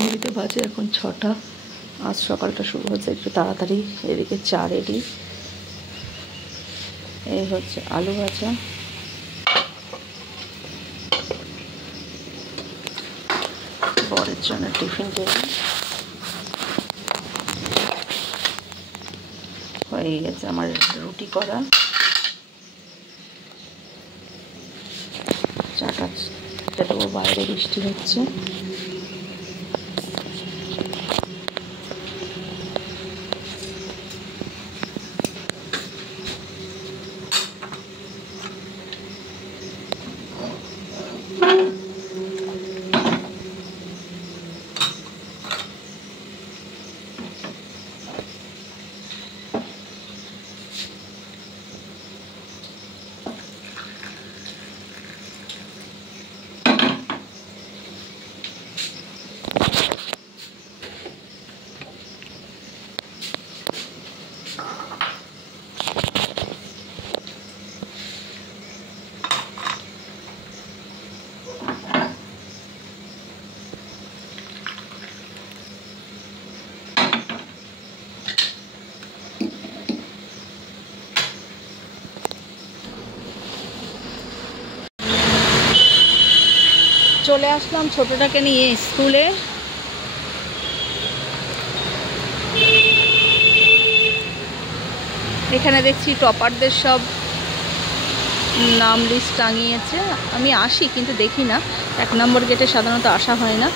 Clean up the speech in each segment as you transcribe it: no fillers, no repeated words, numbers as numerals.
ঘড়িতে বাজে এখন 6টা। আজ সকালটা শুরু হচ্ছে একটু তাড়াতাড়ি। এদিকে চা রেডি। এই হচ্ছে আলু ভাজা, বরের জন্য টিফিন রেডি হয়ে গেছে। আমার রুটি করা, চাটা দেবো। বাইরে বৃষ্টি হচ্ছে। চলে আসলাম ছোটটাকে নিয়ে স্কুলে। এখানে দেখছি টপারদের সব নাম লিস্ট টাঙিয়েছে। আমি আসি কিন্তু দেখি না, 1 নম্বর গেটে সাধারণত আসা হয় না।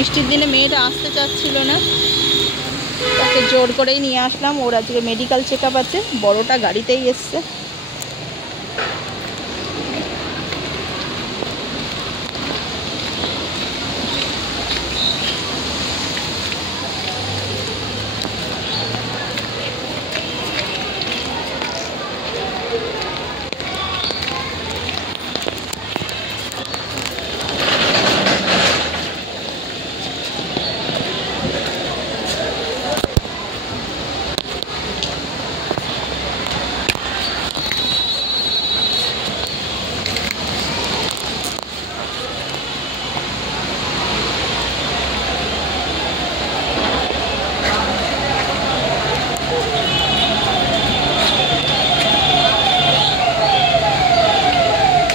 বৃষ্টির দিনে মেয়েটা আসতে চাচ্ছিল না, তাকে জোর করেই নিয়ে আসলাম। ওর আজকে মেডিকেল চেক আপ আছে। বড়টা গাড়িতেই এসছে।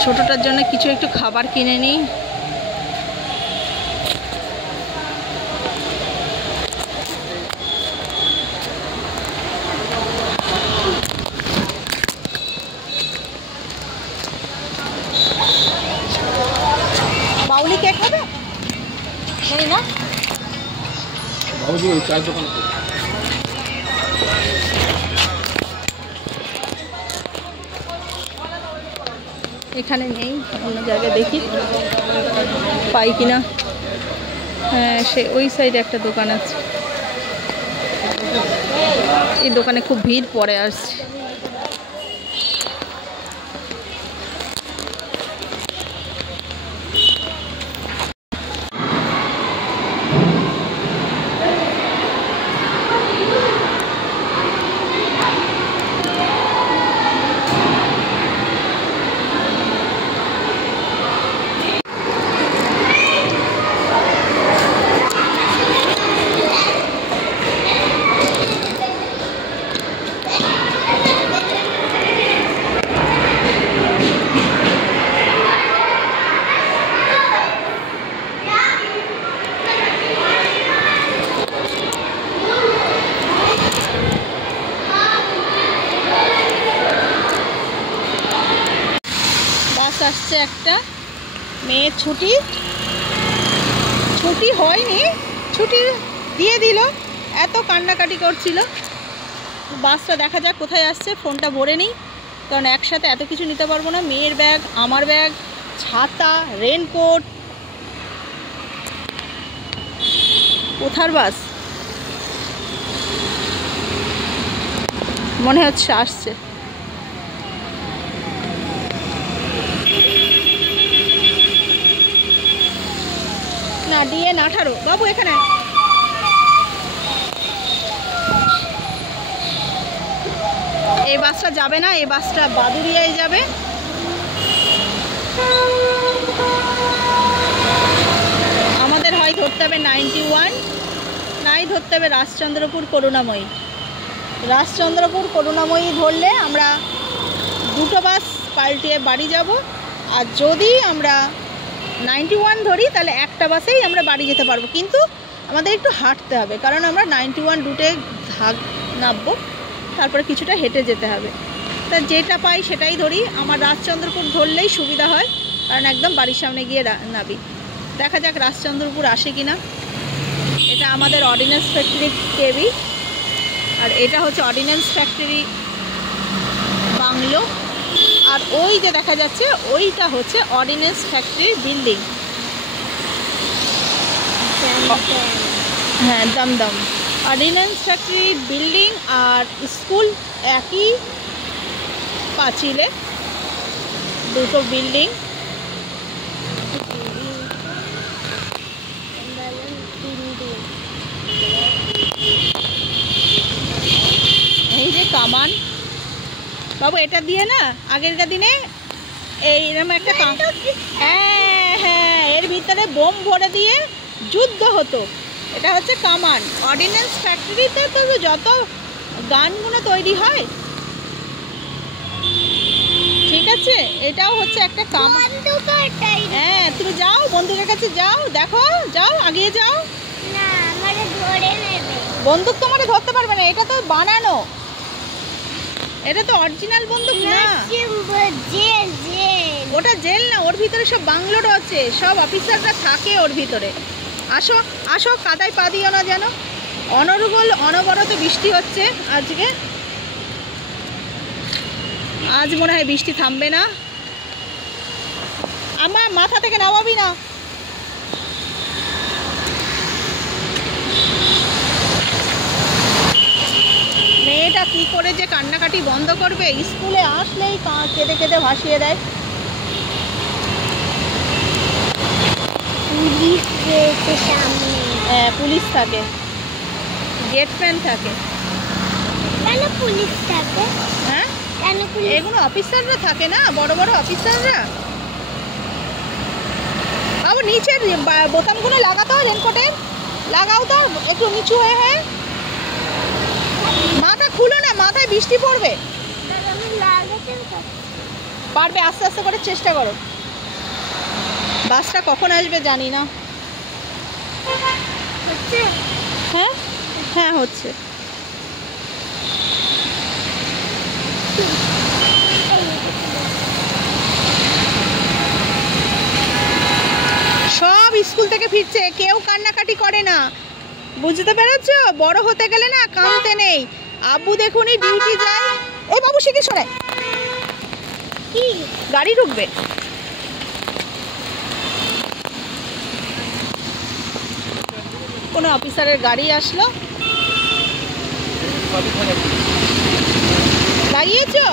ছোটটার জন্য কিছু একটু খাবার কিনে নিই। বাউলি কে খাবে? এই না বাবুজি ওই চার দোকান এখানে নেই, অন্য জায়গায় দেখি পাই কিনা। হ্যাঁ, সে ওই সাইডে একটা দোকান আছে। এই দোকানে খুব ভিড় পড়ে আসছে। আসছে একটা মেয়ের ছুটি হয়নি, ছুটি দিয়ে দিল। এত কান্নাকাটি করছিল। বাসটা দেখা যাক কোথায় আসছে। ফোনটা ভরে নিই, কারণ একসাথে এত কিছু নিতে পারবো না। মেয়ের ব্যাগ, আমার ব্যাগ, ছাতা, রেনকোট। কোথার বাস মনে হচ্ছে আসছে। DN18 বাবু এখানে। এই বাসটা যাবে না, এই বাসটা বাদুড়িয়ায় যাবে। আমাদের হয় ধরতে হবে 91, নাই ধরতে হবে রাজচন্দ্রপুর করুণাময়ী। রাজচন্দ্রপুর করুণাময়ী ধরলে আমরা দুটো বাস পাল্টিয়ে বাড়ি যাব। আর যদি আমরা 91 ধরি তাহলে একটা বাসেই আমরা বাড়ি যেতে পারবো, কিন্তু আমাদের একটু হাঁটতে হবে, কারণ আমরা 91 রুটে নামবো, তারপরে কিছুটা হেঁটে যেতে হবে। তা যেটা পাই সেটাই ধরি। আমার রাজচন্দ্রপুর ধরলেই সুবিধা হয়, কারণ একদম বাড়ির সামনে গিয়ে নাবি। দেখা যাক রাজচন্দ্রপুর আসে কিনা। এটা আমাদের অর্ডিন্যান্স ফ্যাক্টরি কেবি, আর এটা হচ্ছে অর্ডিন্যান্স ফ্যাক্টরি বাংলো। আর ওই যে দেখা যাচ্ছে ওইটা হচ্ছে অর্ডিন্যান্স ফ্যাক্টরির বিল্ডিং। হ্যাঁ, দমদম অর্ডিন্যান্স ফ্যাক্টরির বিল্ডিং আর স্কুল একই পাঁচিলে, দুটো বিল্ডিং। এই যে কামান বাবু, এটা দিয়ে না আগেরকার দিনে এইরকম একটা হ্যাঁ হ্যাঁ, এর ভিতরে বোম ভরে দিয়ে যুদ্ধ হতো। এটা হচ্ছে কামান। অর্ডিন্যান্স ফ্যাক্টরিতে তো যত গানগুলো তৈরি হয়, ঠিক আছে, এটাও হচ্ছে একটা কামান। হ্যাঁ, তুমি যাও বন্দুকের কাছে যাও, দেখো, যাও আগিয়ে যাও। বন্দুক তোমার ধরতে পারবে না, এটা তো বানানো, এটা তো অরিজিনাল বন্দুক না। ওটা জেল না, ওর ভিতরে সব বাংলো আছে, সব অফিসাররা থাকে ওর ভিতরে। আসো আসো, কাদায় পা দিও না যেন। অনবরত বৃষ্টি হচ্ছে আজকে। আজ মনে হয় বৃষ্টি থামবে না। আমার মাথা থেকে নামাবি না। মেয়েটা কি করে যে কান্নাকাটি বন্ধ করবে, স্কুলে আসলেই কেঁদে কেঁদে ভাসিয়ে দেয়। হ্যাঁ, পুলিশ থাকে, গেটম্যান থাকে। কেন পুলিশ থাকে? হ্যাঁ, এগুলো অফিসাররা থাকে না, বড় বড় অফিসাররা। বাবু নিচের বোতামগুলো লাগাতে হয় রেনকোটের, লাগাও তো একটু নিচু হয়ে। হ্যাঁ, মাথা খুলো না, মাথায় বৃষ্টি পড়বে। পারবে, আস্তে আস্তে করে চেষ্টা করো। বাসটা কখন আসবে জানি না। হ্যাঁ হ্যাঁ হচ্ছে। সব স্কুল থেকে ফিরছে, কেউ কান্নাকাটি করে না, বুঝতে পেরেছো? বড় হতে গেলে না কাঁদতে নেই। আব্বু দেখুনি ডিউটি যায়। এই বাবু শিখে শোনে, কি গাড়ি ঢুকবে। কোনো অফিসারের গাড়ি আসলো। লাগিয়েছো?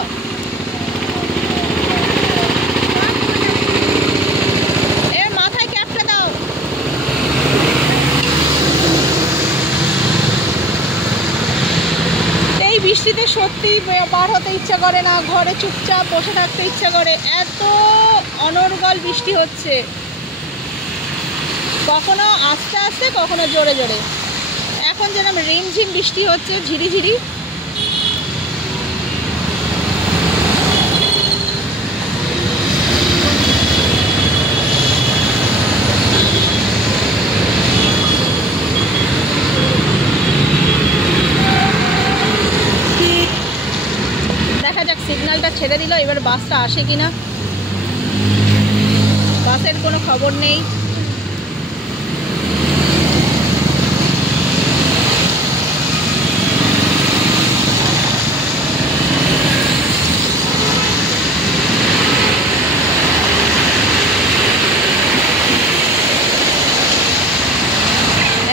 মাথায় ক্যাপটা দাও। এই বৃষ্টিতে সত্যি বার হতে ইচ্ছা করে না, ঘরে চুপচাপ বসে থাকতে ইচ্ছা করে। এত অনর্গল বৃষ্টি হচ্ছে, কখনো আস্তে আস্তে কখনো জোরে জোরে। এখন যেরকম রিমঝিম বৃষ্টি হচ্ছে, ঝিরিঝিরি। দেখা যাক, সিগন্যালটা ছেড়ে দিল, এবার বাসটা আসে কিনা। বাসের কোনো খবর নেই।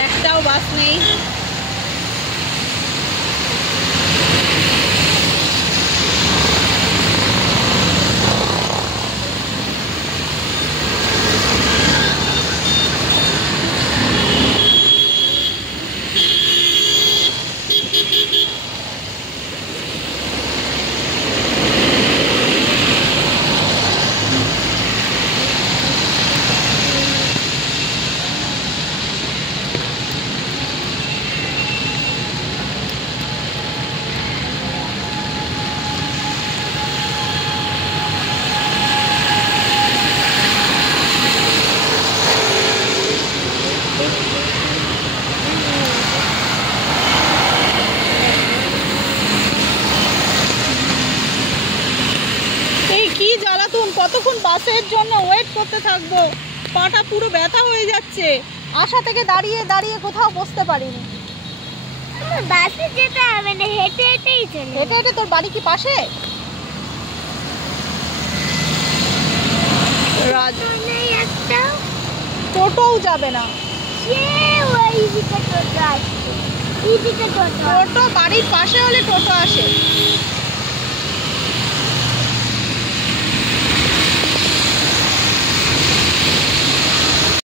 একটাও বাস নেই। ওয়েট করতে থাকবো, পাটা পুরো ব্যথা হয়ে যাচ্ছে, আশা থেকে দাঁড়িয়ে দাঁড়িয়ে কোথাও বসতে পারিনি। বাসে যেতে হবে না, হেঁটে হেঁটেই চলে। হেঁটে হেঁটে? তোর বাড়ি কি পাশে? একটা টোটোও যাবে না। ওইদিকে টোটো আসছে, এইদিকে টোটো। টোটো বাড়ির পাশে হলে টোটো আসে।